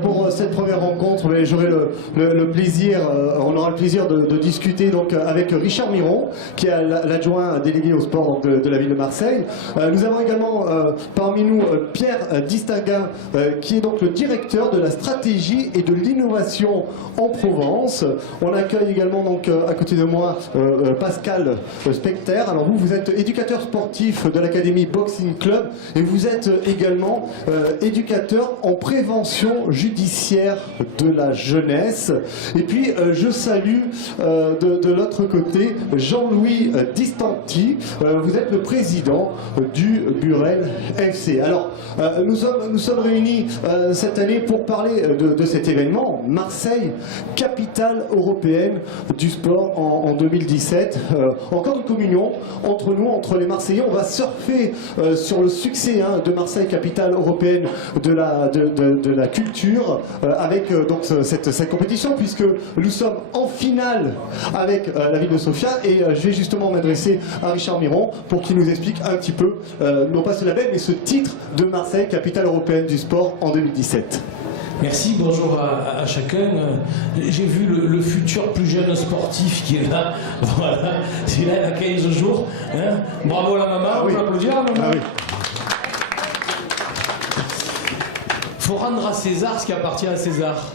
Pour cette première rencontre, j'aurai le plaisir, on aura le plaisir de discuter donc avec Richard Miron, qui est l'adjoint délégué au sport de la ville de Marseille. Nous avons également parmi nous Pierre Distinguin, qui est donc le directeur de la stratégie et de l'innovation en Provence. On accueille également donc à côté de moi Pascal Specter. Alors vous êtes éducateur sportif de l'académie Boxing Club et vous êtes également éducateur en prévention judiciaire de la jeunesse. Et puis je salue de l'autre côté Jean-Louis Distanti. Vous êtes le président du Burel FC. Alors nous sommes réunis cette année pour parler de cet événement, Marseille, capitale européenne du sport en 2017. Encore une communion entre nous, entre les Marseillais. On va surfer sur le succès de Marseille, capitale européenne de la culture, avec donc cette compétition, puisque nous sommes en finale avec la ville de Sofia. Et je vais justement m'adresser à Richard Miron pour qu'il nous explique un petit peu, non pas ce label, mais ce titre de Marseille, capitale européenne du sport en 2017. Merci, bonjour à chacun. J'ai vu le futur plus jeune sportif qui est là. Voilà, il a 15 jours. Hein. Bravo la maman, on peut applaudir la maman. Ah oui. Faut rendre à César ce qui appartient à César.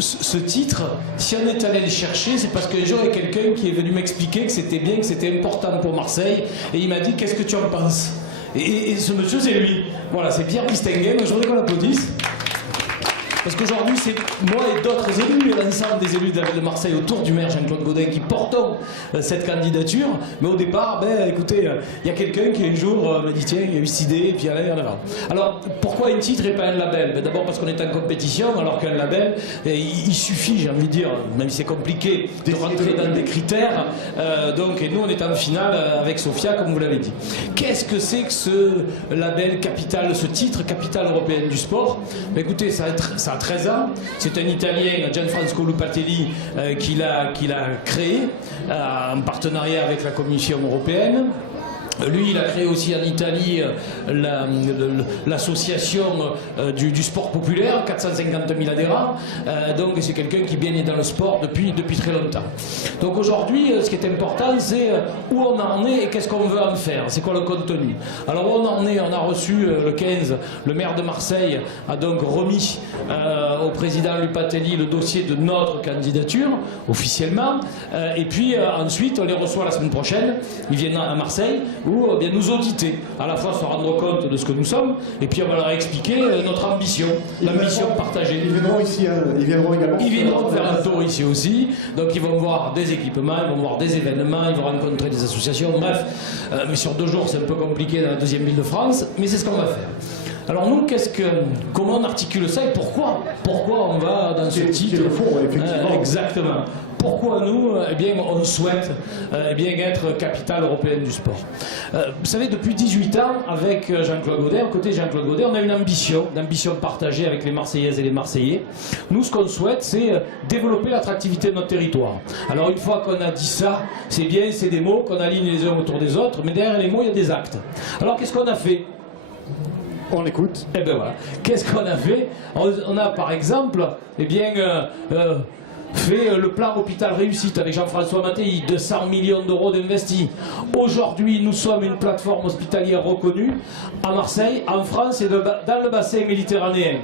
Ce titre, si on est allé le chercher, c'est parce qu'un jour il y a quelqu'un qui est venu m'expliquer que c'était bien, que c'était important pour Marseille, et il m'a dit qu'est-ce que tu en penses. Et ce monsieur c'est lui. Voilà, c'est Pierre Distinguin, je voudrais qu'on l'applaudisse. Parce qu'aujourd'hui, c'est moi et d'autres élus, et l'ensemble des élus de la ville de Marseille autour du maire Jean-Claude Gaudin qui portons cette candidature. Mais au départ, écoutez, il y a quelqu'un qui un jour m'a dit tiens, il y a eu cette idée, et puis allez, en avant. Alors, pourquoi un titre et pas un label? D'abord parce qu'on est en compétition, alors qu'un label, il suffit, j'ai envie de dire, même si c'est compliqué, de rentrer dans des critères. Et nous, on est en finale avec Sofia, comme vous l'avez dit. Qu'est-ce que c'est que ce label capitale, ce titre capitale européenne du sport? Écoutez, ça a 13 ans. C'est un Italien, Gianfranco Lupatelli, qui l'a créé en partenariat avec la Commission européenne. Lui, il a créé aussi en Italie l'association du sport populaire, 450 000 adhérents. Donc c'est quelqu'un qui baigne dans le sport depuis très longtemps. Donc aujourd'hui, ce qui est important, c'est où on en est et qu'est-ce qu'on veut en faire. C'est quoi le contenu? Alors où on en est, on a reçu le 15, le maire de Marseille a donc remis au président Lupatelli le dossier de notre candidature, officiellement. Et puis ensuite, on les reçoit la semaine prochaine. Ils viennent à Marseille, où bien nous auditer, à la fois se rendre compte de ce que nous sommes, et puis on va leur expliquer notre ambition, l'ambition partagée. Ils viendront ici, ils viendront également. Ils viendront faire un tour ici aussi, donc ils vont voir des équipements, ils vont voir des événements, ils vont rencontrer des associations, bref. Mais sur 2 jours, c'est un peu compliqué dans la 2e ville de France, mais c'est ce qu'on va faire. Alors nous, comment on articule ça et pourquoi on va dans ce titre? C'est le fond, effectivement. Exactement. Pourquoi nous, on souhaite être capitale européenne du sport. Vous savez, depuis 18 ans, avec Jean-Claude Gaudin, à côté de Jean-Claude Gaudin, on a une ambition partagée avec les Marseillaises et les Marseillais. Nous, ce qu'on souhaite, c'est développer l'attractivité de notre territoire. Alors une fois qu'on a dit ça, c'est bien, c'est des mots qu'on aligne les uns autour des autres, mais derrière les mots, il y a des actes. Alors qu'est-ce qu'on a fait? On écoute. Eh bien voilà. Qu'est-ce qu'on a fait? On a par exemple, fait le plan hôpital réussite avec Jean-François Mattei, 200 millions d'euros d'investis. Aujourd'hui, nous sommes une plateforme hospitalière reconnue à Marseille, en France et dans le bassin méditerranéen.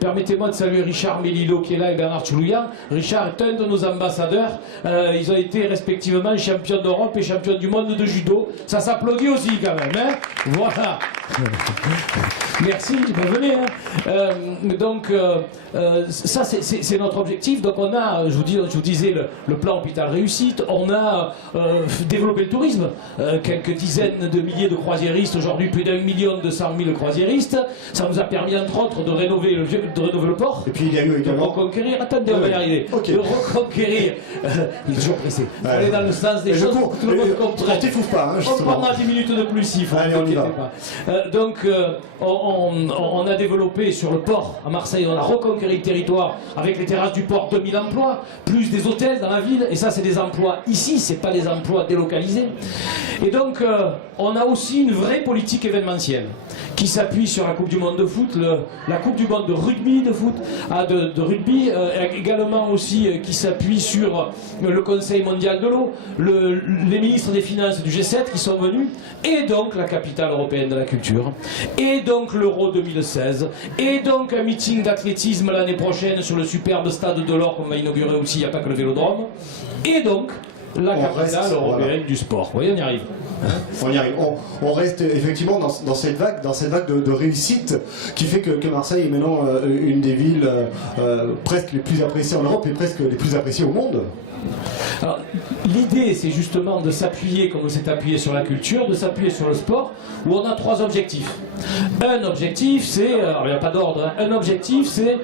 Permettez-moi de saluer Richard Melillo qui est là et Bernard Choulouyan. Richard est un de nos ambassadeurs. Ils ont été respectivement champions d'Europe et champions du monde de judo. Ça s'applaudit aussi quand même. Hein, voilà. Merci, venez. Ça c'est notre objectif. Donc on a, je vous disais, le plan hôpital réussite. On a développé le tourisme. Quelques dizaines de milliers de croisiéristes. Aujourd'hui, plus d'1 200 000 croisiéristes. Ça nous a permis entre autres de rénover le port. Et puis il y a eu également... De reconquérir, attendez, on va y arriver. Okay. De reconquérir, il est toujours pressé. Il faut aller dans le sens des choses pour que tout le monde comprenne. Ne t'éfouffe pas, hein, on prendra 10 minutes de plus s'il faut. Allez, on y va. On a développé joué sur le port à Marseille, on a reconquéri le territoire avec les terrasses du port, 2000 emplois, plus des hôtels dans la ville, et ça c'est des emplois ici, c'est pas des emplois délocalisés. Et donc on a aussi une vraie politique événementielle qui s'appuie sur la Coupe du Monde de foot, la Coupe du Monde de rugby, de rugby, également aussi qui s'appuie sur le Conseil mondial de l'eau, les ministres des Finances du G7 qui sont venus, et donc la capitale européenne de la culture, et donc l'Euro 2016, et donc un meeting d'athlétisme l'année prochaine sur le superbe stade de l'Or qu'on va inaugurer aussi, il n'y a pas que le Vélodrome, et donc la capitale européenne du sport. Vous voyez, on y arrive. On y arrive. On reste effectivement dans cette vague, de réussite qui fait que Marseille est maintenant une des villes presque les plus appréciées en Europe et presque les plus appréciées au monde. L'idée, c'est justement de s'appuyer, comme on s'est appuyé sur la culture, de s'appuyer sur le sport, où on a 3 objectifs. Un objectif, c'est, alors il n'y a pas d'ordre, hein, un objectif, c'est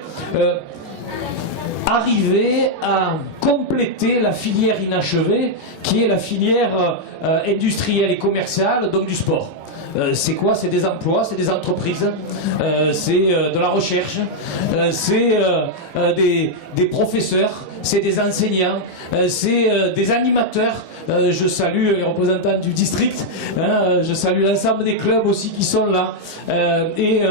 arriver à compléter la filière inachevée qui est la filière industrielle et commerciale, donc du sport. C'est quoi? C'est des emplois, c'est des entreprises, c'est de la recherche, c'est des professeurs, c'est des enseignants, c'est des animateurs. Je salue les représentants du district, hein, je salue l'ensemble des clubs aussi qui sont là. Et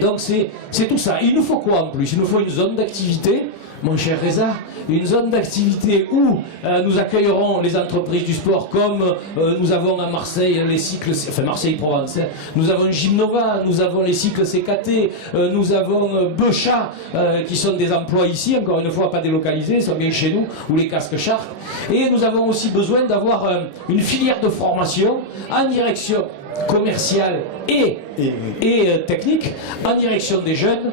donc c'est tout ça. Il nous faut quoi en plus? Il nous faut une zone d'activité, mon cher Reza, une zone d'activité où nous accueillerons les entreprises du sport comme nous avons à Marseille les cycles, enfin Marseille-Provence, hein. Nous avons Gymnova, nous avons les cycles CKT, nous avons Beuchat qui sont des emplois ici, encore une fois pas délocalisés, sont bien chez nous, ou les casques Sharp. Et nous avons aussi besoin d'avoir une filière de formation en direction commerciale et technique, en direction des jeunes.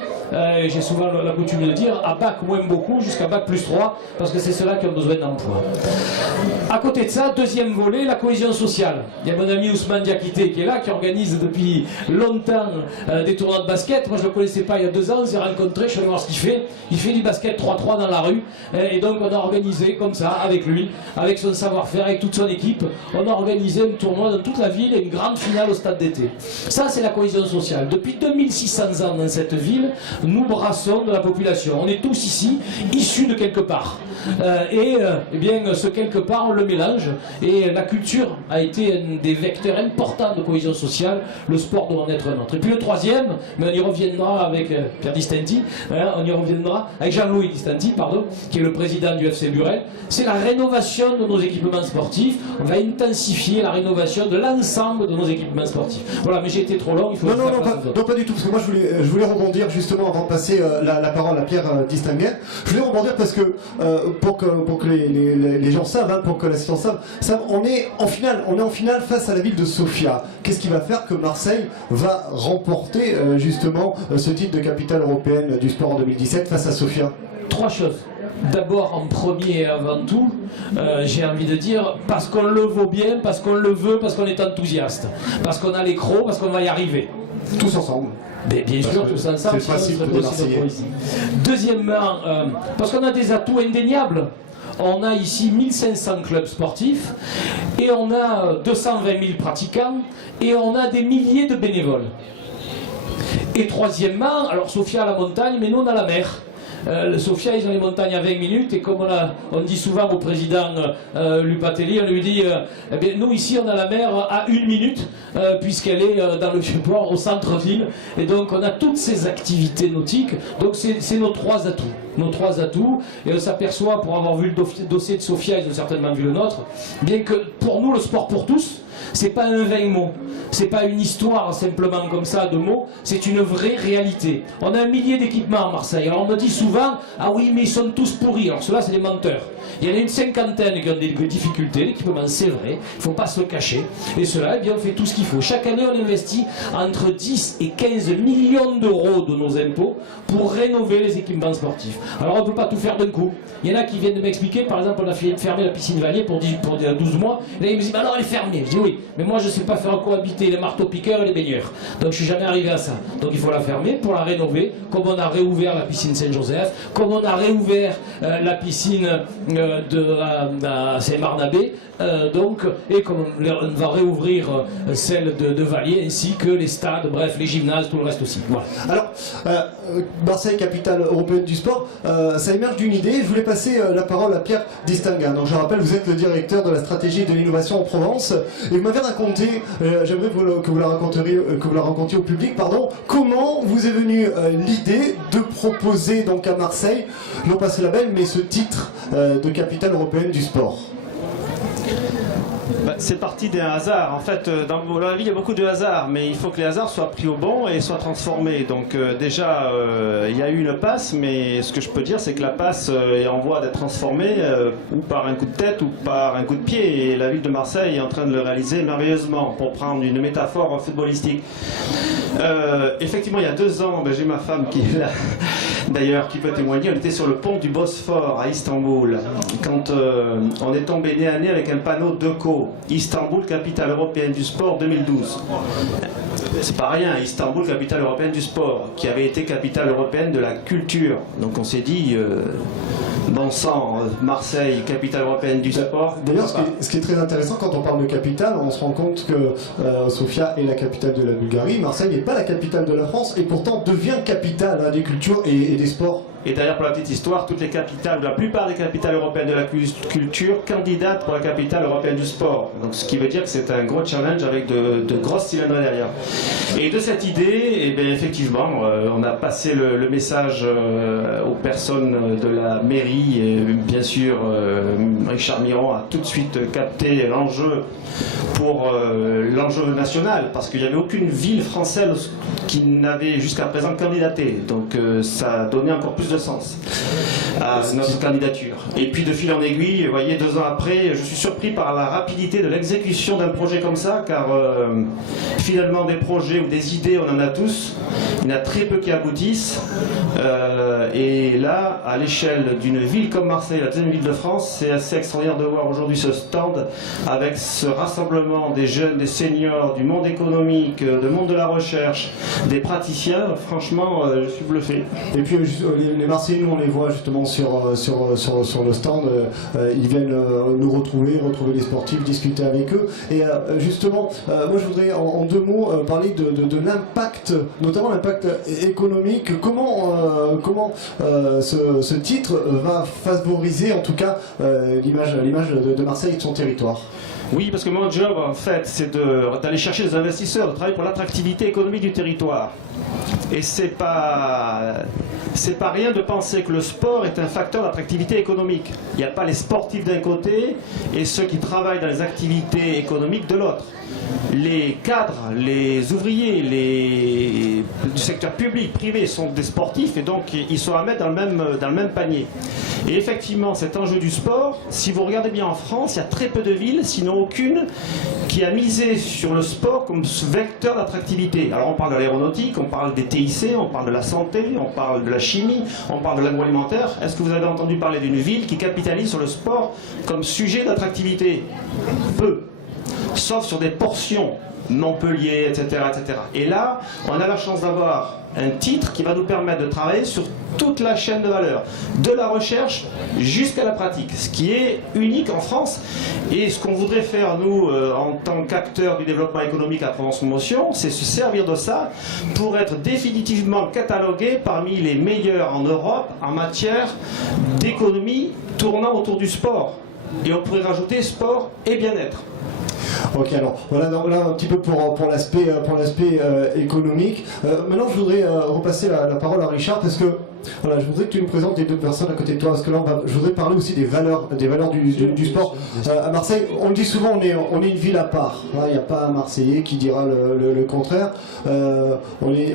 J'ai souvent la coutume de dire à bac moins beaucoup jusqu'à bac plus 3, parce que c'est ceux-là qui ont besoin d'emploi. À côté de ça, deuxième volet, la cohésion sociale. Il y a mon ami Ousmane Diakité qui est là, qui organise depuis longtemps des tournois de basket. Moi je ne le connaissais pas il y a 2 ans, on s'est rencontrés, je suis allé voir ce qu'il fait. Il fait du basket 3-3 dans la rue, et donc on a organisé comme ça, avec lui, avec son savoir-faire, avec toute son équipe, on a organisé un tournoi dans toute la ville et une grande finale au stade d'été. Ça c'est la cohésion sociale. Depuis 2600 ans dans cette ville, nous brassons de la population. On est tous ici, issus de quelque part. Eh bien, ce quelque part, on le mélange. Et la culture a été un des vecteurs importants de cohésion sociale. Le sport doit en être un autre. Et puis le troisième, mais on y reviendra avec Pierre Distanti, hein, on y reviendra avec Jean-Louis Distanti, pardon, qui est le président du FC Burel, c'est la rénovation de nos équipements sportifs. On va intensifier la rénovation de l'ensemble de nos équipements sportifs. Voilà, mais j'ai été trop long, il faut... Non, pas du tout, parce que moi je voulais rebondir justement avant de passer la parole à Pierre Distinguer. Je voulais rebondir parce que pour que les gens savent, hein, pour que l'assistance savent, on est en finale face à la ville de Sofia. Qu'est-ce qui va faire que Marseille va remporter justement ce titre de capitale européenne du sport en 2017 face à Sofia? 3 choses. D'abord, en premier et avant tout, j'ai envie de dire, parce qu'on le vaut bien, parce qu'on le veut, parce qu'on est enthousiaste, parce qu'on a les crocs, parce qu'on va y arriver. Tous ensemble. Mais bien sûr, tous ensemble. C'est le principe des Marseillais. Deuxièmement, parce qu'on a des atouts indéniables. On a ici 1500 clubs sportifs, et on a 220 000 pratiquants, et on a des milliers de bénévoles. Et troisièmement, alors Sofia a la montagne, mais nous on a la mer. Sofia, ils ont les montagnes à 20 minutes, et comme on dit souvent au président Lupatelli, on lui dit eh bien, nous ici on a la mer à 1 minute, puisqu'elle est dans le Vieux-Port, au centre-ville, et donc on a toutes ces activités nautiques, donc c'est nos 3 atouts. Nos 3 atouts, et on s'aperçoit, pour avoir vu le dossier de Sofia, ils ont certainement vu le nôtre, bien que pour nous le sport pour tous, c'est pas un vain mot, c'est pas une histoire simplement comme ça de mots, c'est une vraie réalité. On a 1 millier d'équipements à Marseille. Alors on me dit souvent, ah oui mais ils sont tous pourris. Alors ceux-là c'est des menteurs. Il y en a une 50aine qui ont des difficultés, l'équipement c'est vrai, il ne faut pas se le cacher. Et cela, eh bien, on fait tout ce qu'il faut. Chaque année on investit entre 10 et 15 millions d'euros de nos impôts pour rénover les équipements sportifs. Alors on ne peut pas tout faire d'un coup. Il y en a qui viennent de m'expliquer, par exemple on a fait fermer la piscine Valier pour 12 mois, et là ils me disent, bah alors elle est fermée. Je dis oui, mais moi je ne sais pas faire cohabiter les marteaux-piqueurs et les baigneurs. Donc je suis jamais arrivé à ça. Donc il faut la fermer pour la rénover, comme on a réouvert la piscine Saint-Joseph, comme on a réouvert la piscine de Saint-Barnabé, et comme on va réouvrir celle de Valier, ainsi que les stades, bref, les gymnases, tout le reste aussi. Voilà. Alors, Marseille, capitale européenne du sport, ça émerge d'une idée. Je voulais passer la parole à Pierre Distinguin. Donc, je rappelle, vous êtes le directeur de la stratégie et de l'innovation en Provence. Et vous m'avez raconté, j'aimerais que vous la racontiez au public, pardon, comment vous est venue l'idée de proposer donc à Marseille, non pas ce label, mais ce titre de capitale européenne du sport. C'est parti d'un hasard. En fait, dans la vie, il y a beaucoup de hasards, mais il faut que les hasards soient pris au bon et soient transformés. Donc déjà, il y a eu une passe, mais ce que je peux dire, c'est que la passe est en voie d'être transformée ou par un coup de tête ou par un coup de pied. Et la ville de Marseille est en train de le réaliser merveilleusement, pour prendre une métaphore footballistique. Effectivement, il y a 2 ans, j'ai ma femme qui est là, d'ailleurs, qui peut témoigner. Elle était sur le pont du Bosphore à Istanbul, quand on est tombé nez à nez avec un panneau d'ECO, Istanbul, capitale européenne du sport 2012. C'est pas rien, Istanbul, capitale européenne du sport, qui avait été capitale européenne de la culture. Donc on s'est dit, bon sang, Marseille, capitale européenne du sport. D'ailleurs, ce qui est très intéressant quand on parle de capitale, on se rend compte que Sofia est la capitale de la Bulgarie, Marseille n'est pas la capitale de la France et pourtant devient capitale des cultures et des sports. Et d'ailleurs, pour la petite histoire, toutes les capitales, la plupart des capitales européennes de la culture candidatent pour la capitale européenne du sport. Donc, ce qui veut dire que c'est un gros challenge avec de grosses cylindres derrière. Et de cette idée, eh bien, effectivement, on a passé le message aux personnes de la mairie. Et bien sûr, Richard Miron a tout de suite capté l'enjeu pour l'enjeu national, parce qu'il n'y avait aucune ville française qui n'avait jusqu'à présent candidaté. Donc, ça a donné encore plus de sens à notre candidature. Et puis de fil en aiguille, vous voyez, 2 ans après, je suis surpris par la rapidité de l'exécution d'un projet comme ça, car finalement des projets ou des idées, on en a tous, il y en a très peu qui aboutissent, et là, à l'échelle d'une ville comme Marseille, la 2e ville de France, c'est assez extraordinaire de voir aujourd'hui ce stand avec ce rassemblement des jeunes, des seniors, du monde économique, du monde de la recherche, des praticiens. Franchement, je suis bluffé. Et puis les Marseillais, nous on les voit justement sur le stand, ils viennent nous retrouver les sportifs, discuter avec eux. Et justement, moi je voudrais en 2 mots parler de l'impact, notamment l'impact économique. Comment ce titre va favoriser en tout cas l'image de Marseille et de son territoire? Oui, parce que mon job, en fait, c'est d'aller chercher des investisseurs, de travailler pour l'attractivité économique du territoire. Et c'est pas rien de penser que le sport est un facteur d'attractivité économique. Il n'y a pas les sportifs d'un côté et ceux qui travaillent dans les activités économiques de l'autre. Les cadres, les ouvriers, du secteur public, privé sont des sportifs et donc ils sont à mettre dans le même panier. Et effectivement, cet enjeu du sport, si vous regardez bien en France, il y a très peu de villes, sinon aucune, qui a misé sur le sport comme vecteur d'attractivité. Alors on parle de l'aéronautique, on parle des TIC, on parle de la santé, on parle de la chimie, on parle de l'agroalimentaire. Est-ce que vous avez entendu parler d'une ville qui capitalise sur le sport comme sujet d'attractivité? Peu. Sauf sur des portions, Montpellier, etc., etc. Et là, on a la chance d'avoir un titre qui va nous permettre de travailler sur toute la chaîne de valeur, de la recherche jusqu'à la pratique, ce qui est unique en France. Et ce qu'on voudrait faire, nous, en tant qu'acteurs du développement économique à Provence Motion, c'est se servir de ça pour être définitivement catalogué parmi les meilleurs en Europe en matière d'économie tournant autour du sport. Et on pourrait rajouter sport et bien-être. Ok, alors voilà, donc là un petit peu pour l'aspect économique. Maintenant, je voudrais repasser la parole à Richard parce que voilà, je voudrais que tu nous présentes les 2 personnes à côté de toi, parce que là, je voudrais parler aussi des valeurs du sport. À Marseille, on le dit souvent, on est une ville à part. Il n'y a pas un Marseillais qui dira le contraire. On est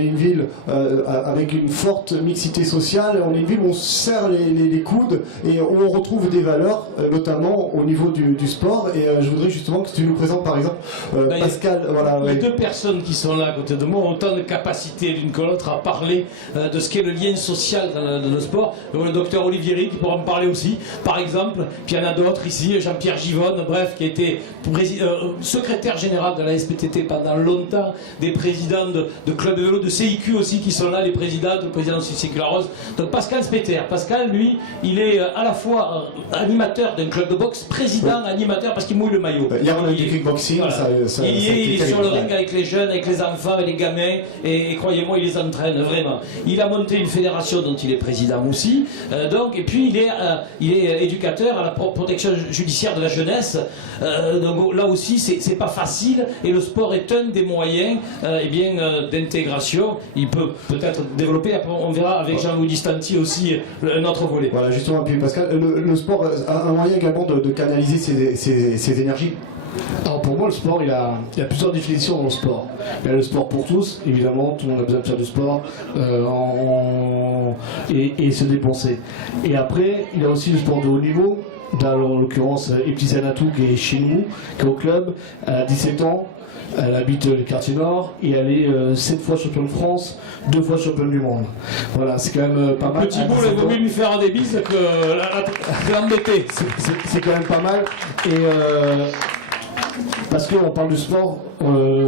une ville avec une forte mixité sociale. On est une ville où on se serre les coudes et où on retrouve des valeurs, notamment au niveau du sport. Et je voudrais justement que tu nous présentes par exemple Pascal. Les 2 personnes qui sont là à côté de moi ont autant de capacité l'une que l'autre à parler de ce qu'est le lien lien social dans le sport. Le docteur Olivieri qui pourra me parler aussi, par exemple. Puis il y en a d'autres ici, Jean-Pierre Givonne, bref, qui était secrétaire général de la SPTT pendant longtemps, des présidents de clubs de vélo, de CIQ aussi qui sont là, les présidents, le président de CIQ La Rose. Donc Pascal Speter. Pascal, lui, il est à la fois animateur d'un club de boxe, président, animateur, parce qu'il mouille le maillot. Hier, on a eu du kickboxing. Voilà. Il est sur le ring avec les jeunes, avec les enfants, avec les gamins, et croyez-moi, il les entraîne vraiment. Il a monté une fédération dont il est président aussi, et puis il est éducateur à la protection judiciaire de la jeunesse. Donc là aussi, c'est pas facile, et le sport est un des moyens d'intégration. Il peut peut-être développer, après on verra avec Jean-Louis Distanti aussi un autre volet. Voilà, justement, puis Pascal, le sport a un moyen également de canaliser ses énergies. Alors pour moi, le sport, il y a plusieurs définitions dans le sport. Il y a le sport pour tous, évidemment, tout le monde a besoin de faire du sport et se dépenser. Et après, il y a aussi le sport de haut niveau, en l'occurrence Eptisen Atou qui est chez nous, qui est au club, à 17 ans. Elle habite le quartier nord et elle est 7 fois championne de France, 2 fois championne du monde. Voilà, c'est quand même pas mal. Petit bout, il vaut mieux lui faire des bises que l'embêter. C'est quand même pas mal. Et parce qu'on parle du sport,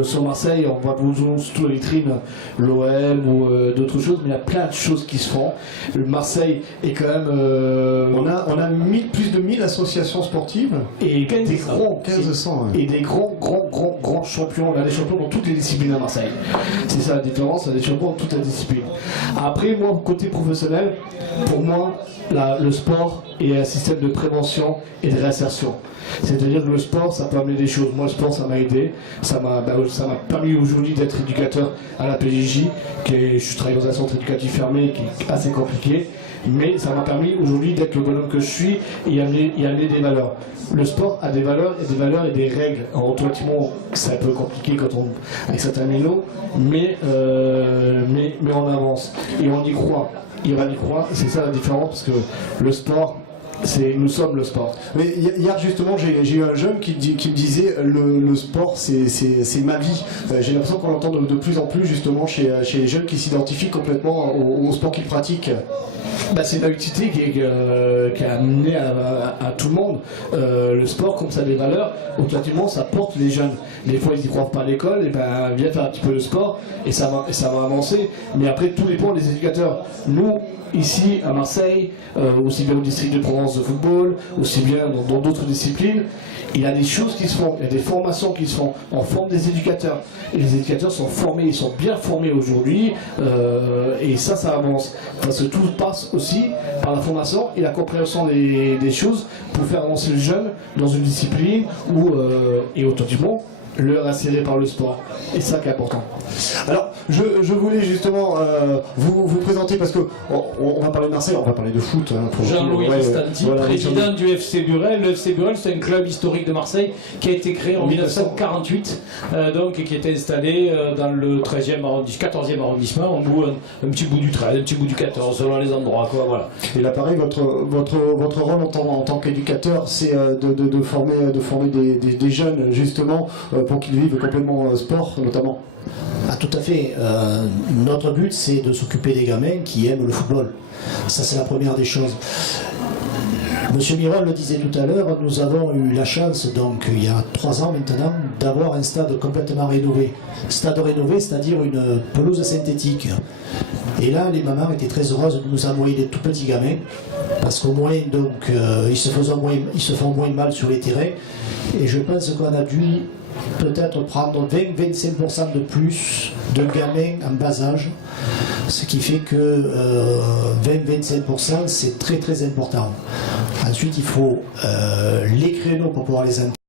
sur Marseille, on voit surtout la vitrine, l'OM ou d'autres choses, mais il y a plein de choses qui se font. Marseille est quand même... On a plus de 1000 associations sportives. Et des grands champions. On a des champions dans toutes les disciplines à Marseille. C'est ça la différence, on a des champions dans toutes les disciplines. Après, moi, côté professionnel, pour moi, le sport est un système de prévention et de réinsertion. C'est-à-dire que le sport, ça peut amener des choses. Moi, le sport, ça m'a aidé. Ça m'a permis aujourd'hui d'être éducateur à la PJJ. Je travaille dans un centre éducatif fermé qui est assez compliqué. Mais ça m'a permis aujourd'hui d'être le bonhomme que je suis et amener des valeurs. Le sport a des valeurs et des règles. Alors, automatiquement, c'est un peu compliqué avec certains mélos, mais on avance. Et on y croit. Et on y croit, c'est ça la différence, parce que le sport, nous sommes le sport. Mais hier justement j'ai eu un jeune qui me disait le sport c'est ma vie. J'ai l'impression qu'on l'entend de plus en plus justement chez les jeunes qui s'identifient complètement au sport qu'ils pratiquent. C'est une utilité qui a amené à tout le monde. Le sport, comme ça a des valeurs, automatiquement ça porte les jeunes. Des fois ils n'y croient pas à l'école, et viens faire un petit peu de sport et ça va avancer. Mais après tout dépend des éducateurs. Nous, ici à Marseille, aussi bien au district de Provence de football, aussi bien dans d'autres disciplines, il y a des choses qui se font, il y a des formations qui se font. On forme des éducateurs. Et les éducateurs sont formés, ils sont bien formés aujourd'hui, et ça avance. Parce que tout passe aussi par la formation et la compréhension des choses pour faire avancer le jeune dans une discipline et automatiquement le rassurer par le sport. Et ça qui est important. Alors, je voulais justement vous présenter, parce que on va parler de Marseille, on va parler de foot. Jean-Louis Distanti, président du FC Burel. Le FC Burel, c'est un club historique de Marseille qui a été créé en 1948, et qui est installé dans le 14e arrondissement, un petit bout du 13, un petit bout du 14, selon les endroits. Voilà. Et là, pareil, votre rôle en tant qu'éducateur, c'est de former des jeunes, justement, pour qu'ils vivent complètement sport, notamment. Ah, tout à fait. Notre but, c'est de s'occuper des gamins qui aiment le football. Ça, c'est la première des choses. Monsieur Miron le disait tout à l'heure, nous avons eu la chance, donc il y a 3 ans maintenant, d'avoir un stade complètement rénové. Stade rénové, c'est-à-dire une pelouse synthétique. Et là, les mamans étaient très heureuses de nous envoyer des tout petits gamins, parce qu'au moins, donc, ils se font moins mal sur les terrains. Et je pense qu'on a dû peut-être prendre 20-25% de plus de gamins en bas âge, ce qui fait que 20-25% c'est très très important. Ensuite il faut les créneaux pour pouvoir les intégrer.